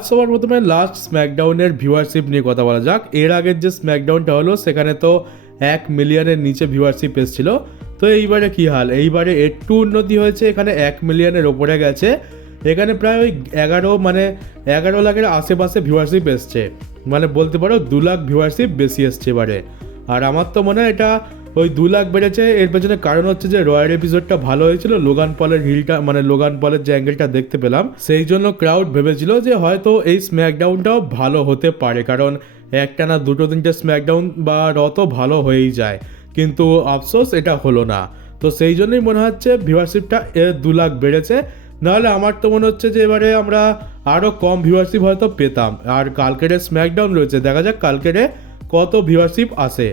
আজ সবার প্রথমে লাস্ট স্ম্যাকডাউনের ভিউয়ারশিপ নিয়ে কথা বলা যাক। এর আগের যে স্ম্যাকডাউনটা হলো, সেখানে তো এক মিলিয়নের নিচে ভিউয়ারশিপ এসেছিল। তো এইবারে কি হাল? এইবারে একটু উন্নতি হয়েছে, এখানে এক মিলিয়নের ওপরে গেছে। এখানে প্রায় ওই এগারো মানে এগারো লাখের আশেপাশে ভিউয়ারশিপ এসছে। মানে বলতে পারো দু লাখ ভিউয়ারশিপ বেশি এসছে এবারে। আর আমার তো মনে হয় এটা ওই দু লাখ বেড়েছে। এর পেছনে কারণ হচ্ছে যে, রয়্যাল এপিসোডটা ভালো হয়েছিল, লোগান পলের হিলটা মানে লোগান পলের যে অ্যাঙ্গেলটা দেখতে পেলাম, সেই জন্য ক্রাউড ভেবেছিল যে হয়তো এই স্ম্যাকডাউনটাও ভালো হতে পারে, কারণ একটা না দুটো তিনটে স্ম্যাকডাউন বা রত ভালো হয়েই যায়। কিন্তু আফসোস, এটা হলো না। তো সেই জন্যই মনে হচ্ছে ভিউয়ারশিপটা দু লাখ বেড়েছে। নাহলে আমার তো মনে হচ্ছে যে এবারে আমরা আরও কম ভিউয়ারশিপ হয়তো পেতাম। আর কালকের স্ম্যাকডাউন রয়েছে, দেখা যাক কালকেরে কত ভিউয়ারশিপ আসে।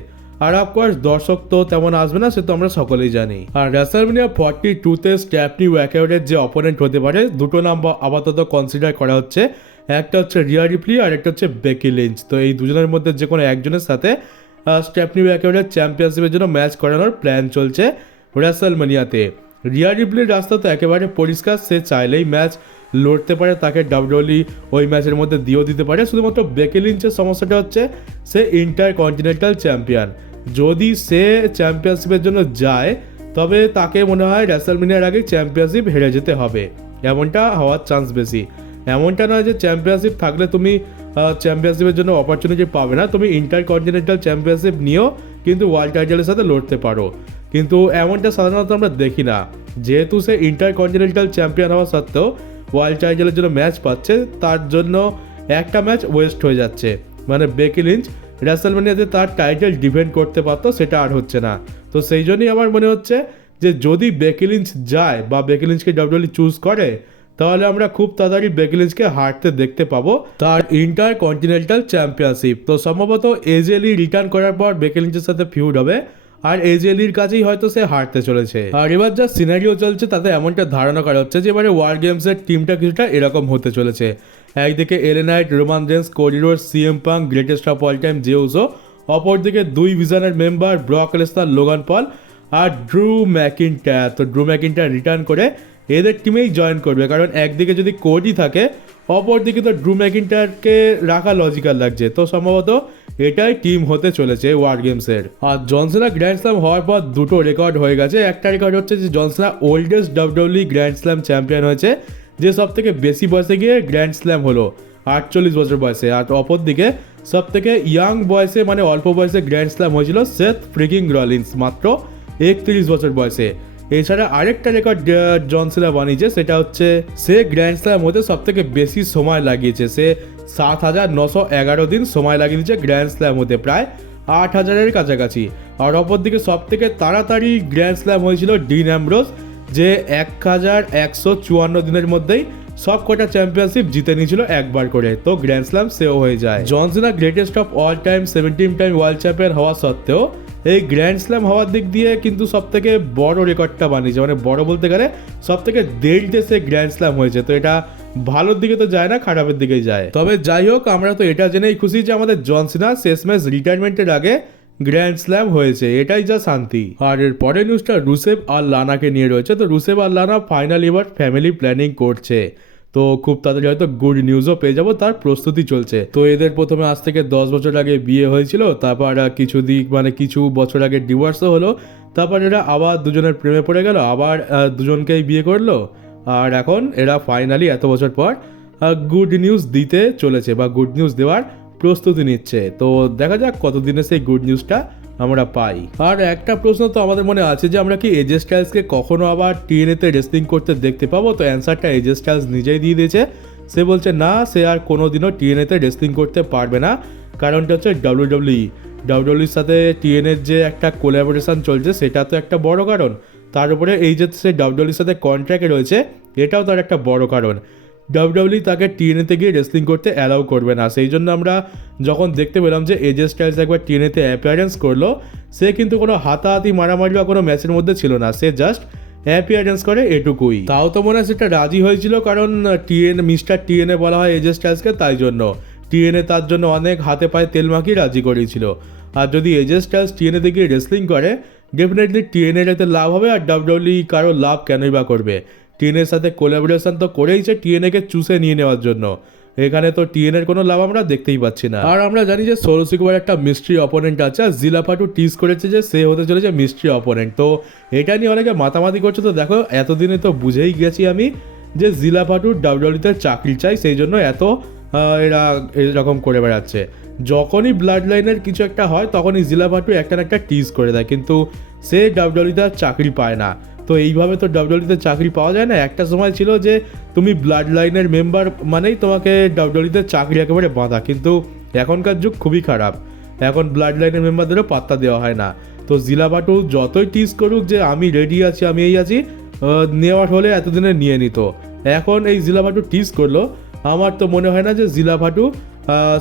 আর অফকোর্স দর্শক তো তেমন আসবে না, সে তো আমরা সকলেই জানি। আর রেসালমিনিয়া ফর্টি টুতে স্ট্যাপনি ওয়াকেওয়ার্ডের যে অপোনেন্ট হতে পারে, দুটো নাম আপাতত কনসিডার করা হচ্ছে। একটা হচ্ছে রিয়া রিপ্লি আর একটা হচ্ছে বেকি লিঞ্চ তো এই দুজনের মধ্যে যে কোনো একজনের সাথে স্ট্যাপনি ওয়াকেওয়ার্ডের চ্যাম্পিয়নশিপের জন্য ম্যাচ করানোর প্ল্যান চলছে রেসালমেনিয়াতে রিয়া রিপ্লির রাস্তা তো একেবারে পরিষ্কার, সে চাইলেই ম্যাচ লড়তে পারে, তাকে ডাব্লিউডব্লিউ ওই ম্যাচের মধ্যে দিয়েও দিতে পারে। শুধুমাত্র বেকি লিঞ্চের সমস্যাটা হচ্ছে, সে ইন্টার কন্টিনেন্টাল চ্যাম্পিয়ন যদি সে চ্যাম্পিয়নশিপের জন্য যায়, তবে তাকে মনে হয় রেসালমিনিয়ার আগে চ্যাম্পিয়নশিপ হেরে যেতে হবে। এমনটা হওয়ার চান্স বেশি। এমনটা নয় যে চ্যাম্পিয়নশিপ থাকলে তুমি চ্যাম্পিয়নশিপের জন্য অপরচুনিটি পাবে না। তুমি ইন্টার কন্টিনেন্টাল চ্যাম্পিয়নশিপ নিয়েও কিন্তু ওয়ার্ল্ড টাইটেলের সাথে লড়তে পারো। কিন্তু এমনটা সাধারণত আমরা দেখি না। যেহেতু সে ইন্টার কন্টিনেন্টাল চ্যাম্পিয়ন হওয়া সত্ত্বেও ওয়ার্ল্ড টাইটেলের জন্য ম্যাচ পাচ্ছে, তার জন্য একটা ম্যাচ ওয়েস্ট হয়ে যাচ্ছে। মানে বেকি লিঞ্চ রেসেলমেনিয়াতে তার টাইটেল ডিফেন্ড করতে পারতো, সেটা আর হচ্ছে না। তো সেই জন্যই আমার মনে হচ্ছে যে যদি বেকিলিঞ্চ যায় বা বেকিলিঞ্চকে ডাব্লিউডব্লিউ চুজ করে, তাহলে আমরা খুব তাড়াতাড়ি বেকিলিঞ্চকে হারতে দেখতে পাবো তার ইন্টার কন্টিনেন্টাল চ্যাম্পিয়নশিপ তো সম্ভবত এজেলি রিটার্ন করার পর বেকিলিঞ্চের সাথে ফিউড হবে, আর এজেলির কাছেই হয়তো সে হারতে চলেছে। আর এবার যা সিনারিও চলছে, তাতে এমনটা ধারণা করা হচ্ছে যে এবারে ওয়ার গেমসের টিমটা কিছুটা এরকম হতে চলেছে। একদিকে L A Knight, Roman Reigns Cody Rhodes, CM Punk greatest of all time, Jey Uso. অপরদিকে দুই ভিজনের member, Brock Lesnar Logan Paul আর ড্রু ম্যাকিনটার তো ড্রু ম্যাকিনটার রিটার্ন করে এদের টিমেই জয়েন করবে, কারণ একদিকে যদি কোডি থাকে, অপরদিকে তো ড্রু ম্যাকিনটারকে রাখা লজিক্যাল লাগছে। তো সম্ভবত এটাই টিম হতে চলেছে ওয়ার গেমসের আর জনসেনা গ্র্যান্ড স্ল্যাম হওয়ার পর দুটো রেকর্ড হয়ে গেছে। একটা রেকর্ড হচ্ছে যে John Cena oldest WW grand slam champion হয়েছে। যে সব থেকে বেশি বয়সে গিয়ে গ্র্যান্ড স্ল্যাম হলো, আটচল্লিশ বছর বয়সে। আর অপরদিকে সব থেকে ইয়াং বয়সে মানে অল্প বয়সে গ্র্যান্ড স্ল্যাম হয়েছিল সেথ ফ্রিকিং রলিন্স মাত্র একত্রিশ বছর বয়সে। এছাড়া আরেকটা রেকর্ড জনসেলা বানিয়েছে, সেটা হচ্ছে সে গ্র্যান্ড স্ল্যাম হতে সব থেকে বেশি সময় লাগিয়েছে। সে সাত হাজার নশো এগারো দিন সময় লাগিয়ে দিয়েছে গ্র্যান্ড স্ল্যাম হতে, প্রায় আট হাজারের কাছাকাছি। আর অপরদিকে সব থেকে তাড়াতাড়ি গ্র্যান্ড স্ল্যাম হয়েছিল ডিন অ্যামব্রোস যে এক হাজার একশো চুয়ান্ন দিনের মধ্যেই সব কটা চ্যাম্পিয়নশিপ জিতে নিয়েছিল একবার করে। তো গ্র্যান্ড স্ল্যাম সেও হয়ে যায়। John Cena greatest of all time seventeen time world champion হওয়া সত্ত্বেও, এই গ্র্যান্ড স্ল্যাম হওয়ার দিক দিয়ে কিন্তু সব থেকে বড় রেকর্ডটা বানিয়েছে। মানে বড় বলতে গেলে সব থেকে দেরিতে সে গ্র্যান্ড স্ল্যাম হয়েছে। তো এটা ভালোর দিকে তো যায় না, খারাপের দিকেই যায়। তবে যাই হোক, আমরা তো এটা জেনেই খুশি যে আমাদের জনসিনা শেষ ম্যাচ রিটায়ারমেন্টের আগে গ্র্যান্ড স্ল্যাম হয়েছে, এটাই যা শান্তি। আর এর পরের নিউজটা রুসেব আর লানাকে নিয়ে রয়েছে। তো রুসেব আর লানা ফাইনাল এবার ফ্যামিলি প্ল্যানিং করছে। তো খুব তাড়াতাড়ি হয়তো গুড নিউজও পেয়ে যাব, তার প্রস্তুতি চলছে। তো এদের প্রথমে আজ থেকে দশ বছর আগে বিয়ে হয়েছিল, তারপর কিছু দিক মানে কিছু বছর আগে ডিভোর্সও হলো। তারপর এরা আবার দুজনের প্রেমে পড়ে গেল, আবার দুজনকেই বিয়ে করল। আর এখন এরা ফাইনালি এত বছর পর গুড নিউজ দিতে চলেছে, বা গুড নিউজ দেওয়ার প্রস্তুতি নিচ্ছে। তো দেখা যাক কতদিনে সেই গুড নিউজটা আমরা পাই। আর একটা প্রশ্ন তো আমাদের মনে আছে যে, আমরা কি এজে স্টাইলসকে কখনো আবার টিএনএতে রেসলিং করতে দেখতে পাবো? তো অ্যান্সারটা এজে স্টাইলস নিজেই দিয়ে দিয়েছে। সে বলছে, না, সে আর কোনোদিনও টিএনএতে রেসলিং করতে পারবে না। কারণটা হচ্ছে ডাব্লিউ ডাব্লিউ ডাব্লিউডব্লিউর সাথে টিএনএর যে একটা কোলাবোরেশন চলছে, সেটা তো একটা বড় কারণ। তার উপরে এই যে সে ডাব্লিউডব্লিউর সাথে কন্ট্রাক্টে রয়েছে, এটাও তার একটা বড় কারণ। ডাব্লিউডব্লিউ তাকে টিএনএতে গিয়ে রেসলিং করতে অ্যালাউ করবে না। সেই জন্য আমরা যখন দেখতে পেলাম যে এজে স্টাইলস একবার টিএনএতে অ্যাপিয়ারেন্স করল, সে কিন্তু কোনো হাতাহাতি মারামারি বা কোনো ম্যাচের মধ্যে ছিল না। সে জাস্ট অ্যাপিয়ারেন্স করে এটুকুই। তাও তো মনে হয় সেটা রাজি হয়েছিল কারণ টিএন মিস্টার টিএনএ বলা হয় এজে স্টাইলসকে তাই জন্য। টিএনএ তার জন্য অনেক হাতে পায়ে তেল মাখিয়ে রাজি করিয়েছিল আর যদি এজে স্টাইলস টিএনএতে গিয়ে রেসলিং করে ডেফিনেটলি টিএনএর এতে লাভ হবে আর ডাব্লিউডব্লিউ কারও লাভ কেনই বা করবে? টিএনএর সাথে কোলাবোরেশন তো করেইছে টিএনএকে চুষে নিয়ে নেওয়ার জন্য। এখানে তো টিএন এর কোনো লাভ আমরা দেখতেই পাচ্ছি না। আর আমরা জানি যে সোলোসিকোবার একটা মিস্ট্রি অপোনেন্ট আছে, আর জিলাফাটু টিস করেছে যে সে হতে চলেছে মিস্ট্রি অপোনেন্ট তো এটা নিয়ে অনেকে মাতামাতি করছে, তো দেখো এতদিনে তো বুঝেই গেছি আমি যে জিলাফাটুর ডাব্লিউডব্লিউতে চাকরি চাই, সেই জন্য এত এরা এরকম করে বেড়াচ্ছে। যখনই ব্লাড লাইনের কিছু একটা হয়, তখনই জিলাফাটু একটা না একটা টিজ করে দেয়, কিন্তু সে ডাব্লিউডব্লিউতে চাকরি পায় না। তো এইভাবে তো ডাব্লিউডব্লিউতে চাকরি পাওয়া যায় না। একটা সময় ছিল যে তুমি ব্লাড লাইনের মেম্বার মানেই তোমাকে ডাব্লিউডব্লিউতে চাকরি একেবারে বাঁধা। কিন্তু এখনকার যুগ খুবই খারাপ। এখন ব্লাড লাইনের মেম্বারদেরও পাত্তা দেওয়া হয় না। তো জিলা জিলাবাটু যতই টিস করুক যে আমি রেডি আছি, আমি এই আছি নেওয়ার হলে এতদিনে নিয়ে নিত। এখন এই জিলা জিলাভাটু টিস করল। আমার তো মনে হয় না যে জিলাভাটু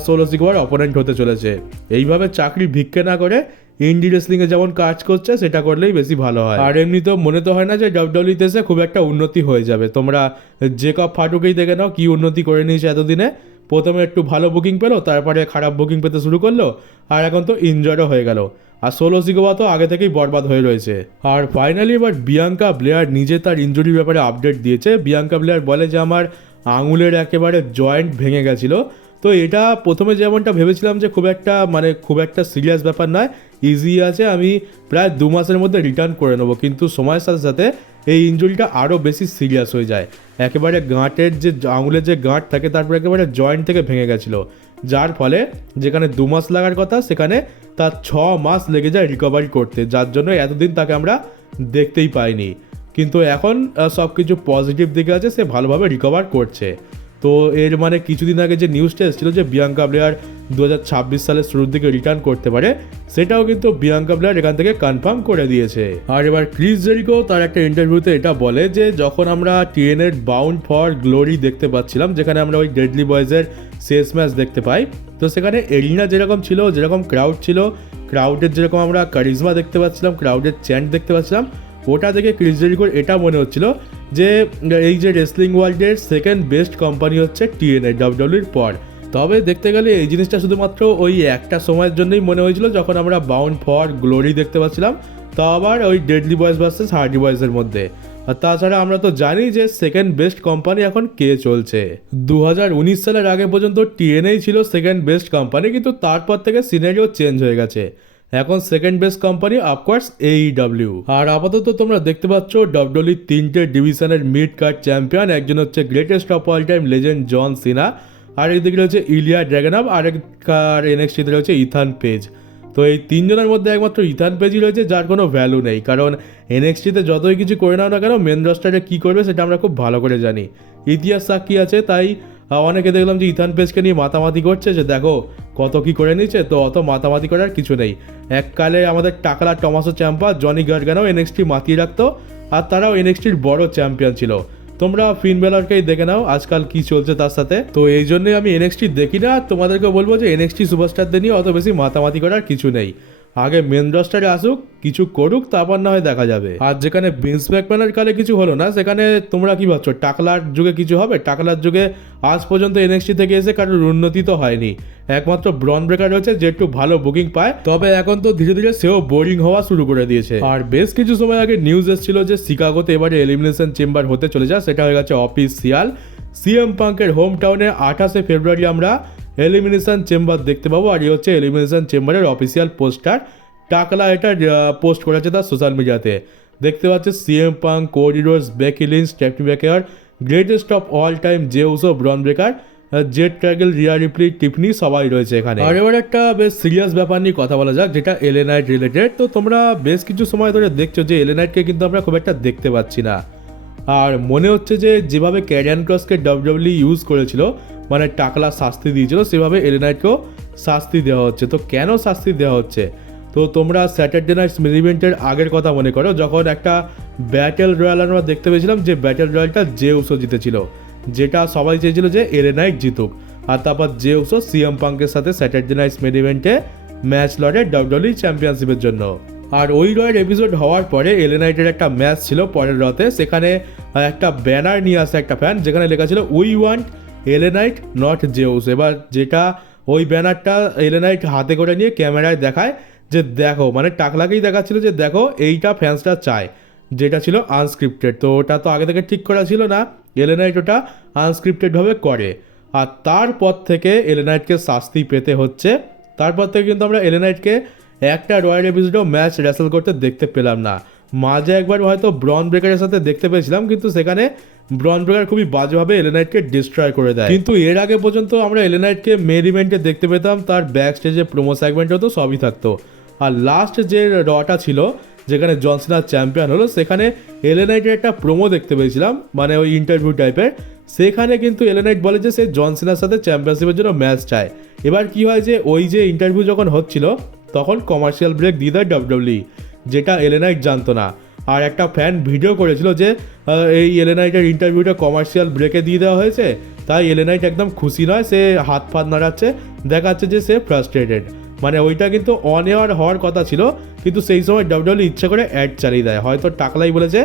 ষোলো সিকোয়ার অপোনেন্ট হতে চলেছে। এইভাবে চাকরি ভিক্ষে না করে ইন্ডি রেসলিংয়ে যেমন কাজ করছে, সেটা করলেই বেশি ভালো হয়। আর এমনিতেও মনে তো হয় না যে ডাব্লিউতে এসে খুব একটা উন্নতি হয়ে যাবে। তোমরা যে জেকব ফাটুকেই দেখে নাও কি উন্নতি করে নিয়েছে এতদিনে। প্রথমে একটু ভালো বুকিং পেল, তারপরে খারাপ বুকিং পেতে শুরু করল, আর এখন তো ইনজয়ও হয়ে গেল। আর সোলো সিগোবা তো আগে থেকেই বরবাদ হয়ে রয়েছে। আর ফাইনালি এবার বিয়াঙ্কা ব্লেয়ার নিজে তার ইঞ্জুরির ব্যাপারে আপডেট দিয়েছে। বিয়াঙ্কা ব্লেয়ার বলে যে, আমার আঙুলের একেবারে জয়েন্ট ভেঙে গেছিল। তো এটা প্রথমে যেমনটা ভেবেছিলাম যে খুব একটা মানে খুব একটা সিরিয়াস ব্যাপার নয় ইজি আছে, আমি প্রায় দু মাসের মধ্যে রিটার্ন করে নেব। কিন্তু সময়ের সাথে সাথে এই ইঞ্জুরিটা আরও বেশি সিরিয়াস হয়ে যায়। একেবারে গাঁটের যে, আঙুলের যে গাঁট থাকে, তারপর একেবারে জয়েন্ট থেকে ভেঙে গেছিল। যার ফলে যেখানে দু মাস লাগার কথা, সেখানে তার ছ মাস লেগে যায় রিকভারি করতে। যার জন্য এতদিন তাকে আমরা দেখতেই পাইনি। কিন্তু এখন সব কিছু পজিটিভ দিকে আছে, সে ভালোভাবে রিকভার করছে। তো এর মানে কিছুদিন আগে যে নিউজটা এসেছিল যে বিয়াঙ্কা ব্লেয়ার দু সালের শুরুর দিকে রিটার্ন করতে পারে, সেটাও কিন্তু বিয়াঙ্কা ব্লেয়ার এখান থেকে কনফার্ম করে দিয়েছে। আর এবার ক্রিস জেরিকো তার একটা ইন্টারভিউতে এটা বলে যে, যখন আমরা টিএনের বাউন্ড ফর গ্লোরি দেখতে পাচ্ছিলাম, যেখানে আমরা ওই ডেডলি বয়েজের শেষ ম্যাচ দেখতে পাই, তো সেখানে এরিনা যেরকম ছিল, যেরকম ক্রাউড ছিল ক্রাউডের যেরকম আমরা কারিজমা দেখতে পাচ্ছিলাম ক্রাউডের চ্যান্ট দেখতে পাচ্ছিলাম ওটা দেখে ক্রিস জেরিকোর এটা মনে হচ্ছিল যে, এই যে রেসলিং ওয়ার্ল্ডের সেকেন্ড বেস্ট কোম্পানি হচ্ছে টিএনএ ডাব্লিউডব্লিউর পর। তবে দেখতে গেলে এই জিনিসটা শুধুমাত্র ওই একটা সময়ের জন্যই মনে হয়েছিল যখন আমরা বাউন্ড ফর গ্লোরি দেখতে পাচ্ছিলাম, তা আবার ওই ডেডলি বয়েজ ভার্সেস হার্ডি বয়েজের মধ্যে। আর তাছাড়া আমরা তো জানি যে সেকেন্ড বেস্ট কোম্পানি এখন কে চলছে। দু হাজার উনিশ সালের আগে পর্যন্ত টিএনএই ছিল সেকেন্ড বেস্ট কোম্পানি, কিন্তু তারপর থেকে সিনারিও চেঞ্জ হয়ে গেছে। এখন second best company of course AEW আর আপাতত তোমরা দেখতে পাচ্ছ ডব্লিউডব্লিউ তিনটে ডিভিশনের মিড কার্ড চ্যাম্পিয়ন একজন হচ্ছে greatest of all time legend John Cena আর একদিকে রয়েছে ইলিয়া ড্রাগনভ আর একবার এনএক্সটিতে রয়েছে ইথান পেজ তো এই তিনজনের মধ্যে একমাত্র ইথান পেজই রয়েছে, যার কোনো ভ্যালু নেই। কারণ এনএক্সটিতে যতই কিছু করে নাও না কেন মেন রস্টারে কী করবে সেটা আমরা খুব ভালো করে জানি। ইতিহাস সাক্ষী আছে, তাই অনেকে দেখলাম যে ইথান পেজকে নিয়ে মাতামাতি করছে, যে দেখো কত কি করে নিচ্ছে তো অত মাতামাতি করার কিছু নেই। এককালে আমাদের টাকলা টমাসো চ্যাম্পা, জনি গার্গানও এনএক্সটি মাতিয়ে রাখতো, আর তারাও এনএক্সটির বড় চ্যাম্পিয়ন ছিল। তোমরা ফিন বেলারকেই দেখে নাও আজকাল কি চলছে তার সাথে। তো এই জন্যই আমি এনএক্সটি দেখি না তোমাদেরকে বলব যে এনএক্সটি সুপারস্টারদের নিয়ে অত বেশি মাতামাতি করার কিছু নেই। আগে মেন রস্টারে আসুক, কিছু করুক, তারপর না হয় দেখা যাবে। আর যেখানে বিন্স ম্যাকম্যানের কালে কিছু হলো না, সেখানে তোমরা কি ভাবছ, টাকলার যুগে কিছু হবে? টাকলার যুগে আজ পর্যন্ত এনএক্সটি থেকে এসে কারোর উন্নতি তো হয়নি। একমাত্র ব্রন ব্রেকার রয়েছে, যে একটু ভালো বুকিং পায়, তবে এখন তো ধীরে ধীরে সেও বোরিং হওয়া শুরু করে দিয়েছে। আর বেশ কিছু সময় আগে নিউজ এসেছিল যে শিকাগোতে এবারে এলিমিনেশন চেম্বার হতে চলে যায় সেটা হয়ে গেছে অফিসিয়াল সিএম পাঙ্কের হোম টাউনে আঠাশে ফেব্রুয়ারি আমরা এলিমিনেশন চেম্বার দেখতে পাবো। আর এই হচ্ছে এলিমিনেশন চেম্বারের অফিসিয়াল পোস্টার টাকলা এটা পোস্ট করেছে তার সোশ্যাল মিডিয়াতে দেখতে পাচ্ছে CM Punk Cody Rhodes Becky Lynch Stephanie Vaquer greatest of all time Jey Uso Bron Breakker jet ট্র্যাগেল Rhea Ripley Tiffany সবাই রয়েছে এখানে। আর এবার একটা বেশ সিরিয়াস ব্যাপার নিয়ে কথা বলা যাক, যেটা এলেনাইট রিলেটেড তো তোমরা বেশ কিছু সময় ধরে দেখছ যে এলেনাইটকে কিন্তু আমরা খুব একটা দেখতে পাচ্ছি না। আর মনে হচ্ছে যে যেভাবে ক্যারিয়ান ক্রসকে ডাব্লিউডব্লিউ ইউজ করেছিল মানে টাকলা শাস্তি দিয়েছিল, সেভাবে এলেনাইটকেও শাস্তি দেওয়া হচ্ছে। তো কেন শাস্তি দেওয়া হচ্ছে? তো তোমরা স্যাটারডে নাইট ইভেন্টের আগের কথা মনে করো, যখন একটা ব্যাটেল রয়্যাল আমরা দেখতে পেয়েছিলাম যে ব্যাটেল রয়্যালটা জেউসো জিতেছিল, যেটা সবাই চেয়েছিল যে এলেনাইট জিতুক। আর তারপর জেউসো সিএম পাঙ্কের সাথে স্যাটারডে নাইট ইভেন্টে ম্যাচ লড়ে ডাব্লিউডব্লিউ চ্যাম্পিয়নশিপের জন্য। আর ওই রয়ের এপিসোড হওয়ার পরে এলেনাইটের একটা ম্যাচ ছিল পরের রথে সেখানে একটা ব্যানার নিয়ে আসে একটা ফ্যান যেখানে লেখা ছিল we want L A Knight not Jey Uso এবার যেটা ওই ব্যানারটা এলেনাইট হাতে করে নিয়ে ক্যামেরায় দেখায় যে দেখো মানে টাকলাকেই দেখাচ্ছিল যে দেখো এইটা ফ্যান্সটা চায়, যেটা ছিল আনস্ক্রিপ্টেড তো ওটা তো আগে থেকে ঠিক করা ছিল না এলেনাইট ওটা আনস্ক্রিপ্টেডভাবে করে। আর তারপর থেকে এলেনাইটকে শাস্তি পেতে হচ্ছে। তারপর থেকে কিন্তু আমরা এলেনাইটকে একটা রয়্যাল এপিসোডেও ম্যাচ রেসেল করতে দেখতে পেলাম না। মাঝে একবার হয়তো ব্রন ব্রেকারের সাথে দেখতে পেয়েছিলাম, কিন্তু সেখানে ব্রন ব্রেকার খুবই বাজেভাবে এলেনাইটকে ডিস্ট্রয় করে দেয়। কিন্তু এর আগে পর্যন্ত আমরা এলেনাইটকে মেন ইভেন্টে দেখতে পেতাম, তার ব্যাক স্টেজে প্রোমো সেগমেন্ট হতো সবই থাকতো। আর লাস্ট যে রটা ছিল, যেখানে জনসিনা চ্যাম্পিয়ন হলো, সেখানে এলেনাইটের একটা প্রোমো দেখতে পেয়েছিলাম মানে ওই ইন্টারভিউ টাইপের সেখানে কিন্তু এলেনাইট বলে যে সে জনসিনার সাথে চ্যাম্পিয়নশিপের জন্য ম্যাচ চায়। এবার কি হয় যে, ওই যে ইন্টারভিউ যখন হচ্ছিল, তখন কমার্শিয়াল ব্রেক দিয়ে দেয় ডাব্লিউডব্লিউ যেটা এলেনাইট জানতো না। আর একটা ফ্যান ভিডিও করেছিল যে এই এলেনাইটের ইন্টারভিউটা কমার্শিয়াল ব্রেকে দিয়ে দেওয়া হয়েছে। তাই এলেনাইট একদম খুশি নয়, সে হাত ফাত নাড়াচ্ছে, দেখাচ্ছে যে সে ফ্রাস্ট্রেটেড মানে ওইটা কিন্তু অন এয়ার হওয়ার কথা ছিল, কিন্তু সেই সময় ডাব্লিউডব্লিউ ইচ্ছা করে অ্যাড চালিয়ে দেয়। হয়তো টাকলাই বলেছে,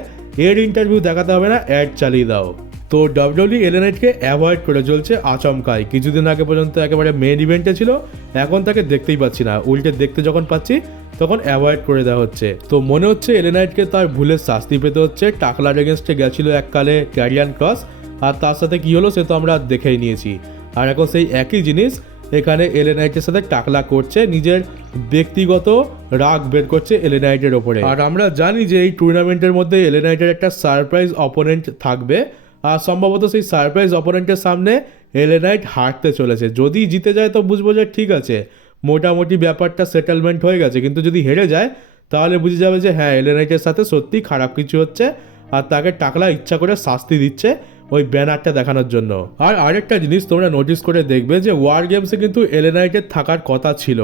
এর ইন্টারভিউ দেখাতে হবে না অ্যাড চালিয়ে দাও। তো ডাব্লিউডব্লিউ এলেনাইটকে অ্যাভয়েড করে চলছে আচমকায় কিছুদিন আগে পর্যন্ত একেবারে মেন ইভেন্টে ছিল, এখন তাকে দেখতেই পাচ্ছি না। উল্টে দেখতে যখন পাচ্ছি, তখন অ্যাভয়েড করে দেওয়া হচ্ছে। তো মনে হচ্ছে এলেনাইটকে তার ভুলের শাস্তি পেতে হচ্ছে। টাকলার এগেনস্টে গেছিল এককালে ক্যারিয়ান ক্রস আর তার সাথে কি হলো সে তো আমরা দেখেই নিয়েছি। আর এখন সেই একই জিনিস, এখানে এলেনাইটের সাথে টাকলা করছে, নিজের ব্যক্তিগত রাগ বের করছে এলেনাইটের ওপরে। আর আমরা জানি যে এই টুর্নামেন্টের মধ্যে এলেনাইটের একটা সারপ্রাইজ অপোনেন্ট থাকবে আর সম্ভবত সেই সারপ্রাইজ অপোনেন্টের সামনে এলেনাইট হারতে চলেছে। যদি জিতে যায় তো বুঝব যে ঠিক আছে, মোটামুটি ব্যাপারটা সেটেলমেন্ট হয়ে গেছে। কিন্তু যদি হেরে যায়, তাহলে বুঝে যাবে যে হ্যাঁ এলেনাইটের সাথে সত্যি খারাপ কিছু হচ্ছে আর তাকে টাকলা ইচ্ছা করে শাস্তি দিচ্ছে ওই ব্যানারটা দেখানোর জন্য। আর আরেকটা জিনিস তোমরা নোটিস করে দেখবে যে ওয়ার গেমসে কিন্তু এলেনাইটের থাকার কথা ছিল।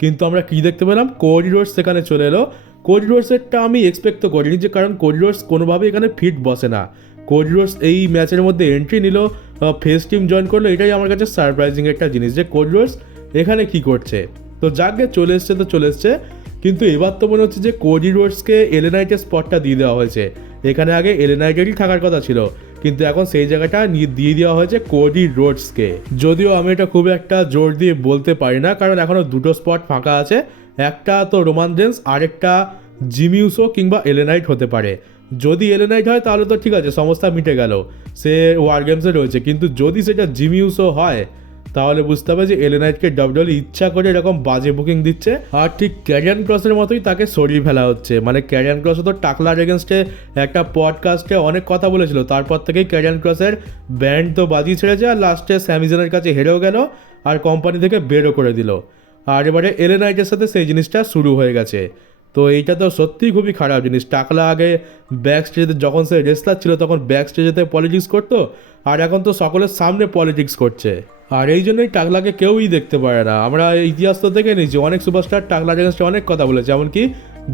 কিন্তু আমরা কি দেখতে পেলাম? কোরিডোর্স সেখানে চলে এলো। কোরিডোর্সেরটা আমি এক্সপেক্ট তো করিনি যে কারণ কোরিডোর্স কোনোভাবে এখানে ফিট বসে না। কোরিডোর্স এই ম্যাচের মধ্যে এন্ট্রি নিল ফেস টিম জয়েন করল, এটাই আমার কাছে সারপ্রাইজিং একটা জিনিস যে কোরিডোর্স এখানে কি করছে। তো যাকে চলে এসছে, তো চলে এসছে। কিন্তু এবার তো মনে হচ্ছে যে কোডি রোডসকে এলেনাইটের স্পটটা দিয়ে দেওয়া হয়েছে। এখানে আগে এলেনাইটেরই থাকার কথা ছিল, কিন্তু এখন সেই জায়গাটা দিয়ে দেওয়া হয়েছে কোডি রোডসকে যদিও আমি এটা খুব একটা জোর দিয়ে বলতে পারি না, কারণ এখনও দুটো স্পট ফাঁকা আছে। একটা তো রোমান জেন্স আরেকটা জিমিউসো কিংবা এলেনাইট হতে পারে। যদি এলেনাইট হয়, তাহলে তো ঠিক আছে, সমস্যা মিটে গেল। সে ওয়ার গেমসে রয়েছে, কিন্তু যদি সেটা জিমিউসও হয়, তাহলে বুঝতে হবে যে এলেনাইটকে ডাব্লিউডব্লিউ ইচ্ছা করে এরকম বাজে বুকিং দিচ্ছে। আর ঠিক ক্যারিয়ান ক্রসের মতোই তাকে সরিয়ে ফেলা হচ্ছে। মানে ক্যারিয়ান ক্রসও তো টাকলার এগেনস্টে একটা পডকাস্টে অনেক কথা বলেছিল, তারপর থেকেই ক্যারিয়ান ক্রসের ব্যান্ড তো বাজিয়ে ছেড়েছে, আর লাস্টে স্যামিজনের কাছে হেরেও গেল, আর কোম্পানি থেকে বেরও করে দিল। আর এবারে এলেনাইটের সাথে সেই জিনিসটা শুরু হয়ে গেছে। তো এইটা তো সত্যিই খুবই খারাপ জিনিস। টাকলা আগে ব্যাক স্টেজে যখন সে রেসলার ছিল তখন ব্যাক স্টেজেতে পলিটিক্স করতো, আর এখন তো সকলের সামনে পলিটিক্স করছে। আর এই জন্যই টাকলাকে কেউই দেখতে পারে না। আমরা ইতিহাস তো দেখে নিয়েছি, অনেক সুপারস্টার টাকলার এগেনস্টে অনেক কথা বলেছে, এমনকি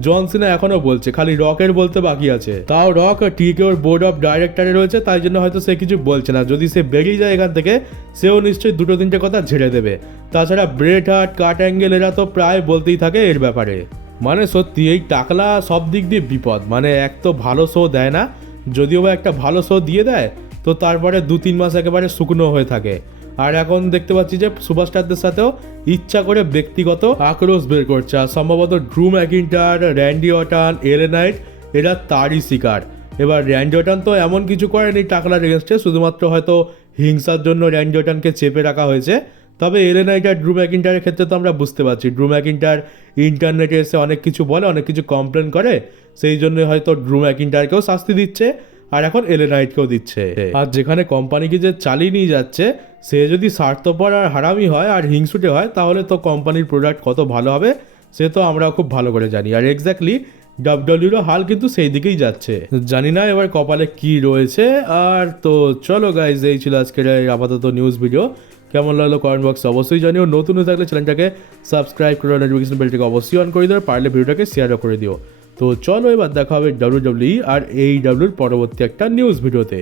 জন সিনা এখনও বলছে, খালি রকের বলতে বাকি আছে। তাও রক টিকে ওর বোর্ড অফ ডাইরেক্টরে রয়েছে, তাই জন্য হয়তো সে কিছু বলছে না। যদি সে বেরিয়ে যায় এখান থেকে, সেও নিশ্চয়ই দুটো তিনটে কথা ঝেড়ে দেবে। তাছাড়া ব্রেড হার্ট কাট অ্যাঙ্গেল এরা তো প্রায় বলতেই থাকে এর ব্যাপারে। মানে সত্যি, এই টাকলা সব দিক দিয়ে বিপদ। মানে এক তো ভালো শো দেয় না, যদিও বা একটা ভালো শো দিয়ে দেয়, তো তারপরে দু তিন মাস একেবারে শুকনো হয়ে থাকে। আর এখন দেখতে পাচ্ছি যে সুপারস্টারদের সাথেও ইচ্ছা করে ব্যক্তিগত আক্রোশ বের করছে, আর সম্ভবত ড্রু ম্যাকিন্টার, র্যান্ডি অটান এলেনাইট এরা তারই শিকার। এবার র্যান্ডি অটান তো এমন কিছু করেনি টাকলার এগেনস্টে শুধুমাত্র হয়তো হিংসার জন্য র্যান্ডি অটানকে চেপে রাখা হয়েছে তবে এলেনাইট আর ড্রু ম্যাকিন্টারের ক্ষেত্রে তো আমরা বুঝতে পারছি। ড্রু ম্যাকিন্টার ইন্টারনেটে এসে অনেক কিছু বলে, অনেক কিছু কমপ্লেন করে, সেই জন্য হয়তো ড্রু ম্যাকিন্টারকেও শাস্তি দিচ্ছে আর এখন এলেনাইটকেও দিচ্ছে। আর যেখানে কোম্পানিকে যে চালিয়ে নিয়ে যাচ্ছে, সে যদি স্বার্থপর আর হারামি হয় আর হিংসুটে হয়, তাহলে তো কোম্পানির প্রোডাক্ট কত ভালো হবে, সে তো আমরা খুব ভালো করে জানি। আর এক্স্যাক্টলি ডাব্লিউডব্লিউর হাল কিন্তু সেই দিকেই যাচ্ছে। জানি না এবার কপালে কি রয়েছে, আর তো চলো গাইজ এই ছিল আজকের আপাতত নিউজ ভিডিও কেমন লাগল কমেন্ট বক্সে অবশ্যই জানিও। নতুন হয়ে থাকলে চ্যানেলটাকে সাবস্ক্রাইব করে নোটিফিকেশন বেলটাকে অবশ্যই অন করে দিও, পারলে ভিডিওটাকে শেয়ারও করে দিও। তো চলো এবার দেখা হবে ডাব্লিউ ডাব্লিউ আর এই ডাব্লিউর পরবর্তী একটা নিউজ ভিডিওতে